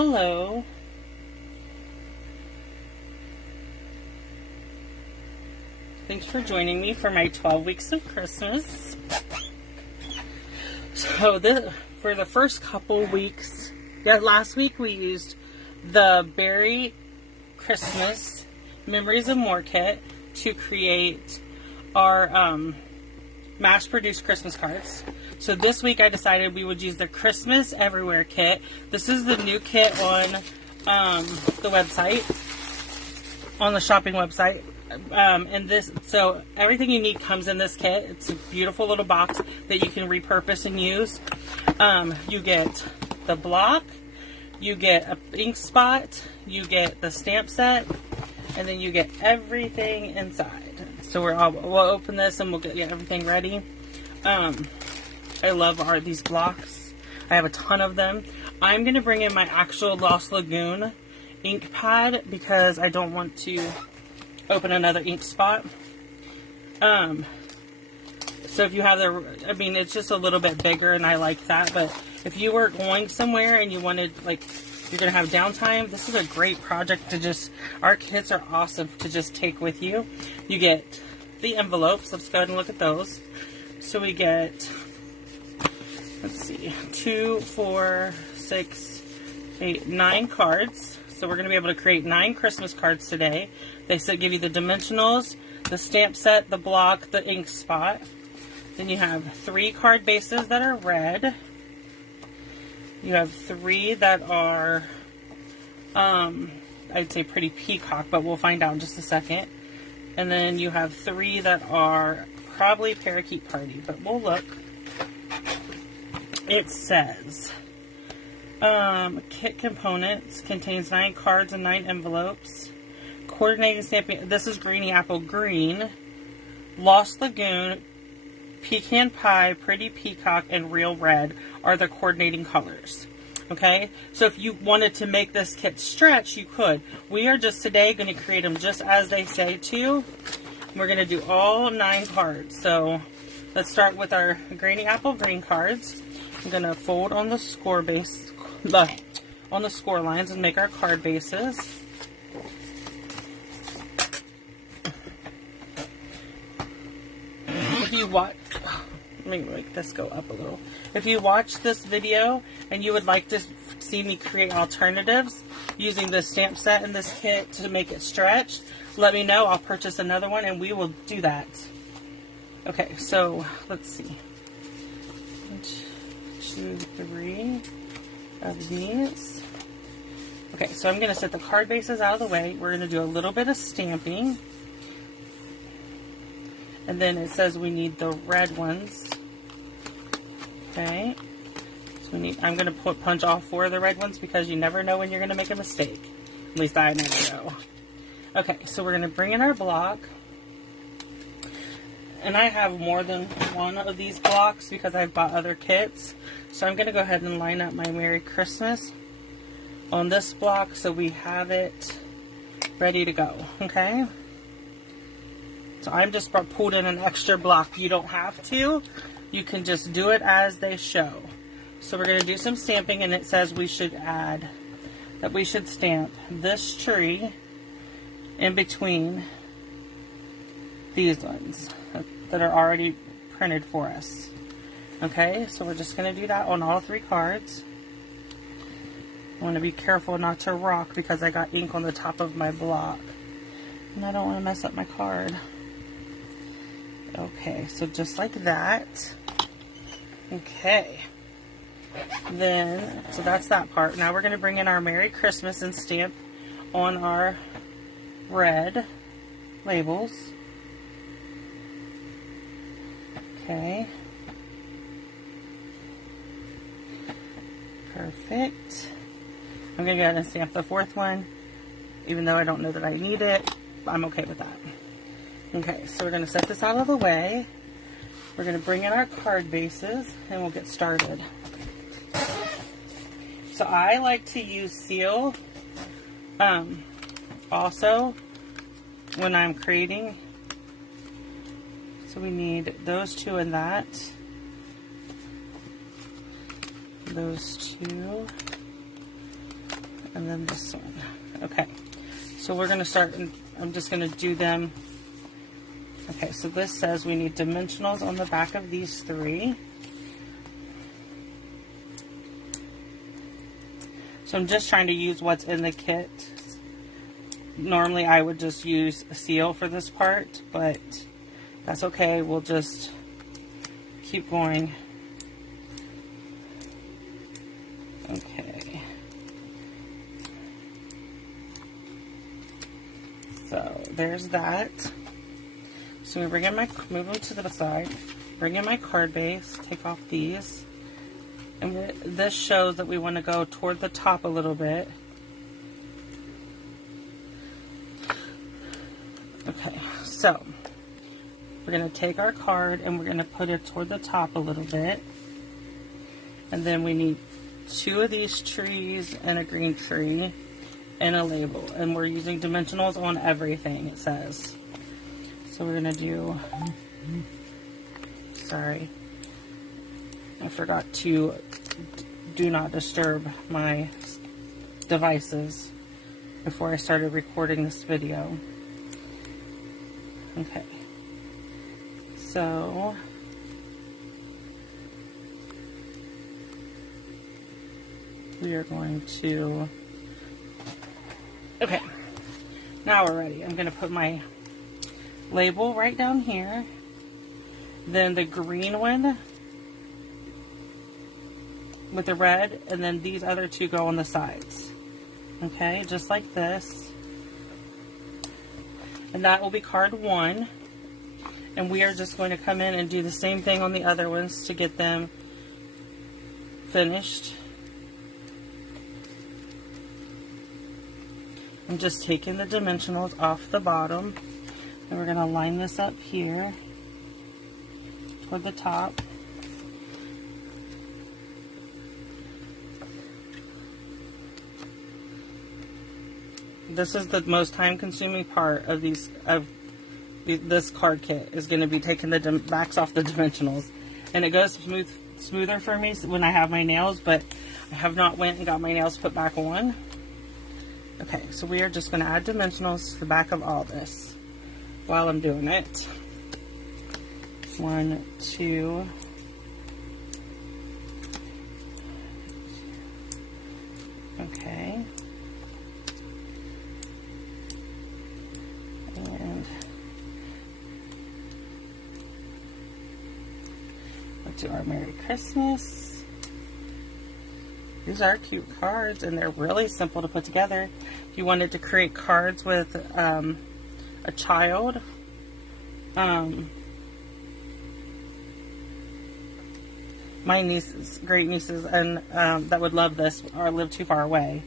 Hello. Thanks for joining me for my 12 weeks of Christmas. So for the first couple weeks, last week we used the Berry Christmas Memories of More kit to create our mass-produced Christmas cards. So this week I decided we would use the Christmas Everywhere kit. This is the new kit on the website, on the shopping website. So everything you need comes in this kit. It's a beautiful little box that you can repurpose and use. You get the block, you get an ink spot, you get the stamp set, and then you get everything inside. So we'll open this and we'll get everything ready. I love these blocks. I have a ton of them. I'm going to bring in my actual Lost Lagoon ink pad because I don't want to open another ink spot. So if you have it's just a little bit bigger and I like that, but if you were going somewhere and you wanted, you're going to have downtime, this is a great project to our kits are awesome to just take with you. You get the envelopes. Let's go ahead and look at those. So we get, let's see, 2, 4, 6, 8, 9 cards. So we're going to be able to create 9 Christmas cards today. They give you the dimensionals, the stamp set, the block, the ink spot. Then you have 3 card bases that are red. You have 3 that are, I'd say pretty peacock, but we'll find out in just a second. And then you have 3 that are probably parakeet party, but we'll look. It says, kit components contains 9 cards and 9 envelopes. Coordinating stamping, this is Greeny Apple Green, Lost Lagoon, Pecan Pie, Pretty Peacock, and Real Red are the coordinating colors. Okay, so if you wanted to make this kit stretch, you could. We are just today going to create them just as they say to. We're going to do all 9 cards. So let's start with our Greeny Apple Green cards. I'm going to fold on the score base, on the score lines and make our card bases. If you watch, let me make this go up a little. If you watch this video and you would like to see me create alternatives using the stamp set in this kit to make it stretch, let me know. I'll purchase another one and we will do that. Okay, so let's see. 1, 2, 3 of these. Okay, so I'm going to set the card bases out of the way. We're going to do a little bit of stamping. And then it says we need the red ones. Okay. So I'm going to punch all 4 of the red ones because you never know when you're going to make a mistake. At least I never know. Okay, so we're going to bring in our block. And I have more than one of these blocks because I've bought other kits. So I'm going to go ahead and line up my Merry Christmas on this block so we have it ready to go. Okay? So I'm just pulled in an extra block. You don't have to. You can just do it as they show. So we're going to do some stamping, and it says we should stamp this tree in between these ones that are already printed for us. Okay, so we're just going to do that on all 3 cards. I want to be careful not to rock because I got ink on the top of my block. And I don't want to mess up my card. Okay, so just like that. Okay. Then, so that's that part. Now we're going to bring in our Merry Christmas and stamp on our red labels. Okay. Perfect. I'm going to go ahead and stamp the 4th one, even though I don't know that I need it. I'm okay with that. Okay, so we're going to set this out of the way. We're going to bring in our card bases and we'll get started. So I like to use seal also when I'm creating. So we need those 2 and that. Those 2. and then this one. Okay, so we're going to start, and I'm just going to do them. Okay, so this says we need dimensionals on the back of these 3. So I'm just trying to use what's in the kit. Normally I would just use a seal for this part, but that's okay. We'll just keep going. Okay. So there's that. So we bring in move them to the side, bring in my card base, take off these. And this shows that we want to go toward the top a little bit. Okay, so we're going to take our card and we're going to put it toward the top a little bit. And then we need 2 of these trees and a green tree and a label. And we're using dimensionals on everything, it says. So we're going to do, sorry, I forgot to do not disturb my devices before I started recording this video. Okay, so we are going to, okay, now we're ready. I'm going to put my label right down here, then the green one with the red, and then these other 2 go on the sides. Okay, just like this. And that will be card 1. And we are just going to come in and do the same thing on the other ones to get them finished. I'm just taking the dimensionals off the bottom. And we're going to line this up here toward the top. This is the most time-consuming part of this card kit, is going to be taking the backs off the dimensionals. And it goes smoother for me when I have my nails, but I have not went and got my nails put back on. Okay, so we are just going to add dimensionals to the back of all this while I'm doing it. 1, 2. Okay. And let's do our Merry Christmas. These are cute cards, and they're really simple to put together. If you wanted to create cards with a child, my nieces, great nieces, and that would love this, or live too far away.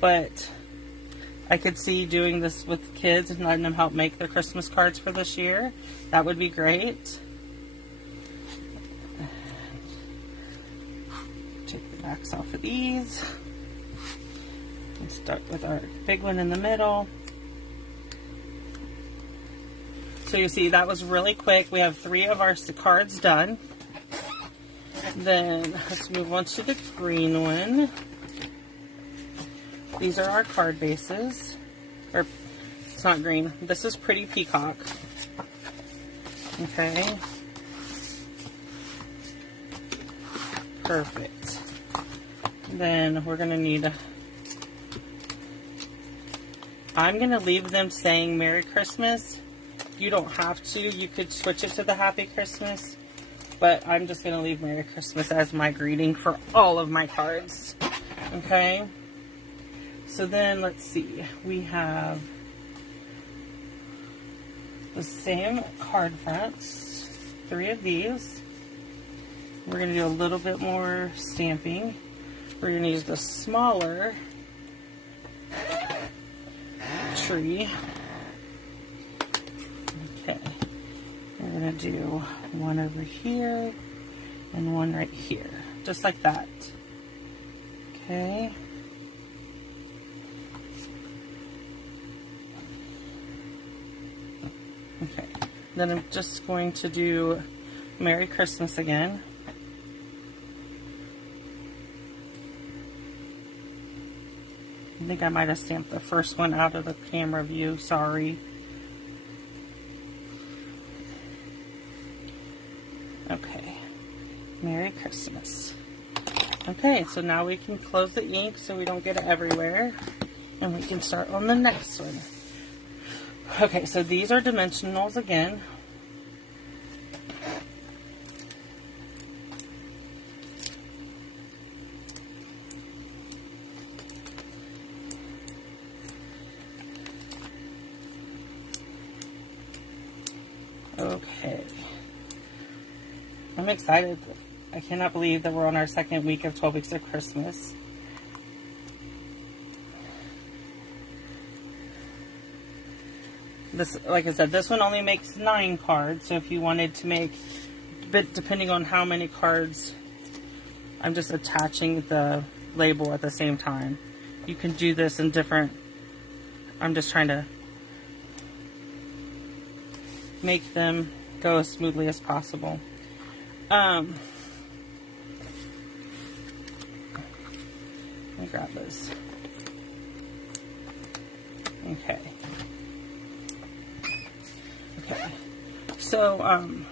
But I could see doing this with kids and letting them help make their Christmas cards for this year. That would be great. Take the backs off of these. And start with our big one in the middle. So you see, that was really quick. We have 3 of our cards done. Then let's move on to the green one. These are our card bases. Or, it's not green. This is Pretty Peacock. Okay. Perfect. Then we're going to need... I'm going to leave them saying Merry Christmas. You don't have to. You could switch it to the Happy Christmas. But I'm just going to leave Merry Christmas as my greeting for all of my cards. Okay. So then, let's see. We have the same card fronts. 3 of these. We're going to do a little bit more stamping. We're going to use the smaller tree. Okay. We're going to do one over here and one right here. Just like that. Okay. Okay. Then I'm just going to do Merry Christmas again. I think I might have stamped the first one out of the camera view, sorry. Okay, Merry Christmas. Okay, so now we can close the ink so we don't get it everywhere. And we can start on the next one. Okay, so these are dimensionals again. Okay. I'm excited. I cannot believe that we're on our second week of 12 weeks of Christmas. This, like I said, this one only makes 9 cards. So if you wanted to make, but depending on how many cards, I'm just attaching the label at the same time. You can do this in different, I'm just trying to make them go as smoothly as possible. Let me grab this. Okay. Okay. So,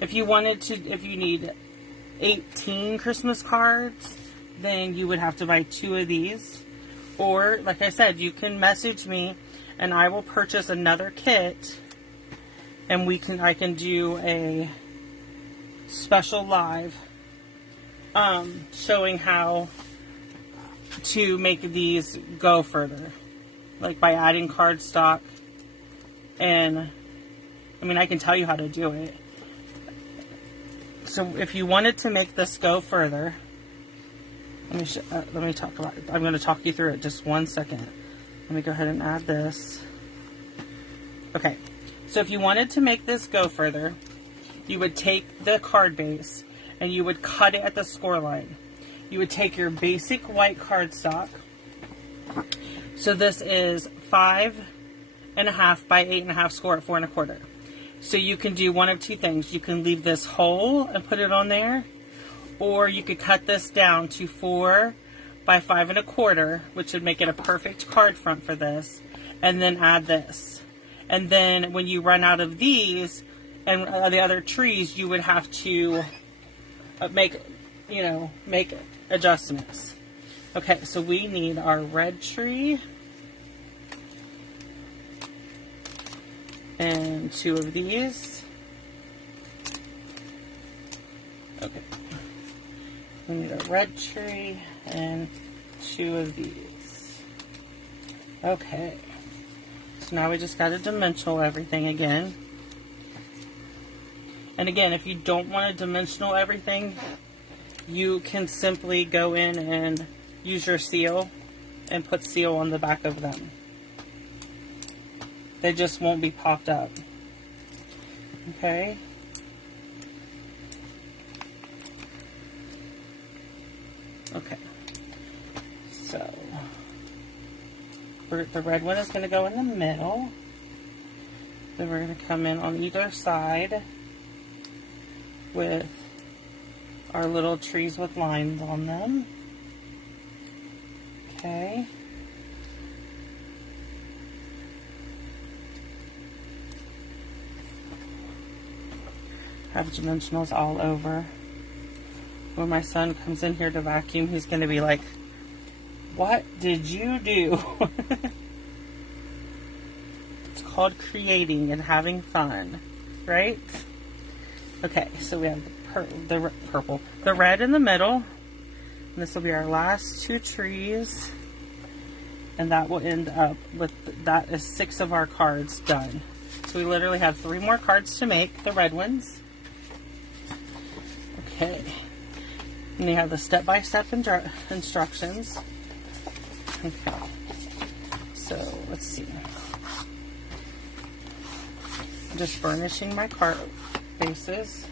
if you wanted to, if you need 18 Christmas cards, then you would have to buy 2 of these. Or, like I said, you can message me and I will purchase another kit and I can do a special live showing how to make these go further, like by adding cardstock. And I mean, I can tell you how to do it. So if you wanted to make this go further, let me talk about it. I'm going to talk you through it just 1 second. Let me go ahead and add this. Okay, so if you wanted to make this go further, you would take the card base and you would cut it at the score line. You would take your basic white cardstock. So this is 5.5 by 8.5 score at 4 1/4. So you can do one of two things. You can leave this whole and put it on there, or you could cut this down to 4 by 5 1/4, which would make it a perfect card front for this, and then add this. And then when you run out of these and the other trees, you would have to make adjustments. Okay, so we need our red tree and 2 of these. Okay, we need a red tree and 2 of these. Okay, so now we just got to dimensional everything again. And again, if you don't want to dimensional everything, you can simply go in and use your seal and put seal on the back of them. They just won't be popped up. Okay. Okay. So, the red one is going to go in the middle. Then we're going to come in on either side with our little trees with lines on them. Okay. Have dimensionals all over. When my son comes in here to vacuum, he's going to be like, "What did you do?" It's called creating and having fun, right? Okay, so we have the red in the middle. And this will be our last 2 trees. And that will end up with, that is 6 of our cards done. So we literally have 3 more cards to make, the red ones. Okay. And you have the step-by-step instructions. Okay. So, let's see. I'm just burnishing my card bases.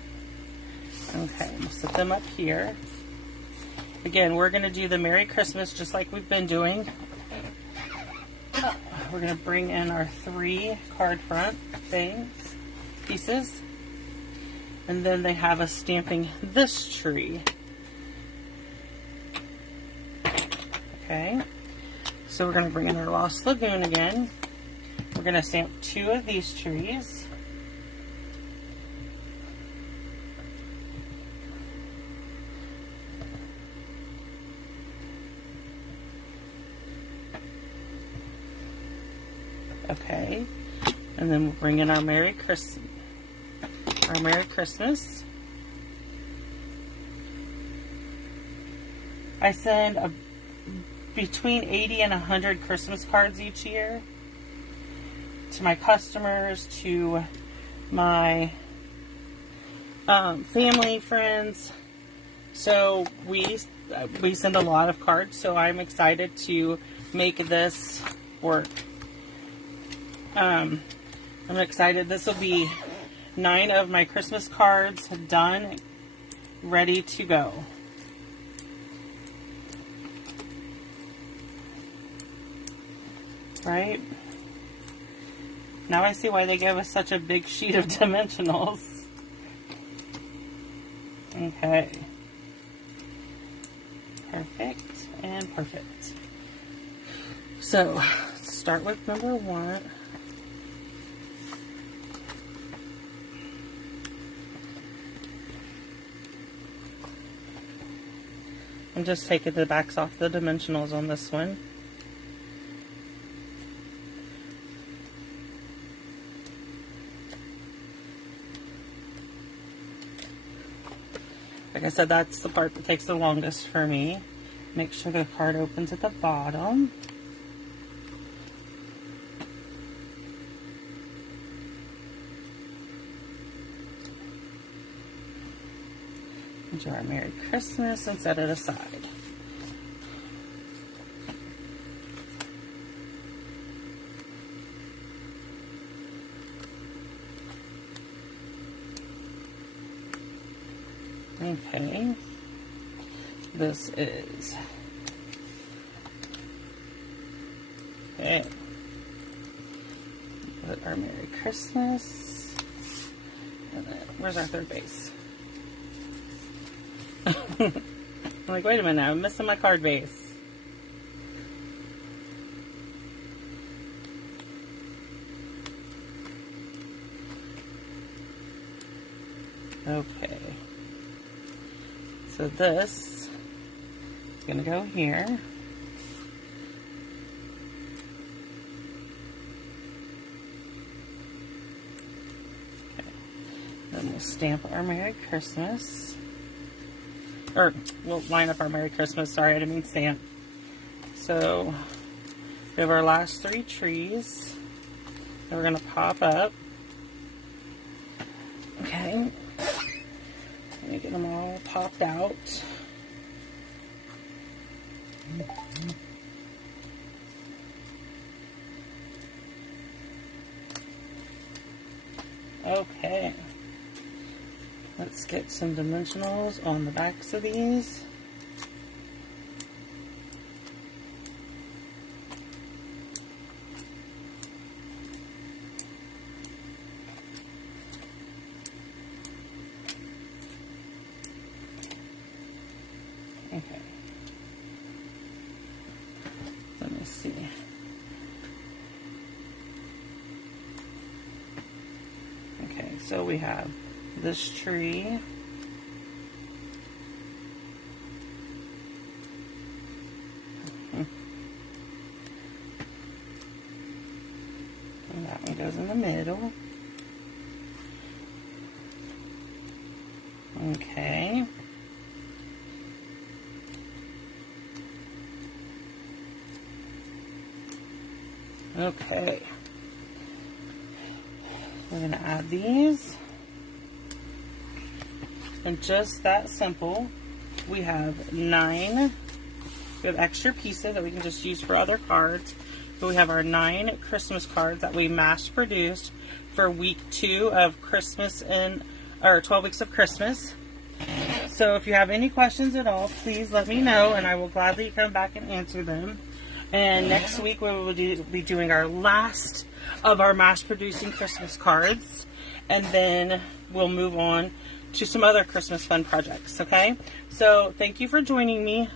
Okay, I'm going to set them up here. Again, we're going to do the Merry Christmas just like we've been doing. We're going to bring in our 3 card front pieces. And then they have us stamping this tree. Okay, so we're going to bring in our Lost Lagoon again. We're going to stamp 2 of these trees. Okay, and then we'll bring in our Merry Christmas. I send between 80 and 100 Christmas cards each year to my customers, to my family, friends. So we send a lot of cards, so I'm excited to make this work. I'm excited. This will be 9 of my Christmas cards done, ready to go. Right? Now I see why they gave us such a big sheet of dimensionals. Okay. Perfect and perfect. So, let's start with number 1. I'm just taking the backs off the dimensionals on this one. Like I said, that's the part that takes the longest for me. Make sure the card opens at the bottom. Do our Merry Christmas and set it aside. Okay, this is, okay, put our Merry Christmas, and then, where's our third base? I'm like, wait a minute, I'm missing my card base. Okay. So this is going to go here. Okay. Then we'll stamp our Merry Christmas. Or we'll line up our Merry Christmas. Sorry, I didn't mean stamp. So we have our last 3 trees that we're going to pop up. Okay. Let me get them all popped out. Okay. Let's get some dimensionals on the backs of these. Okay. Let me see. Okay, so we have this tree. And that one goes in the middle. Okay. Okay. We're going to add these. And just that simple, we have 9. We have extra pieces that we can just use for other cards. So we have our 9 Christmas cards that we mass produced for week 2 of Christmas or 12 weeks of Christmas. So if you have any questions at all, please let me know and I will gladly come back and answer them. And next week we will be doing our last of our mass producing Christmas cards. And then we'll move on to some other Christmas fun projects, okay? So thank you for joining me.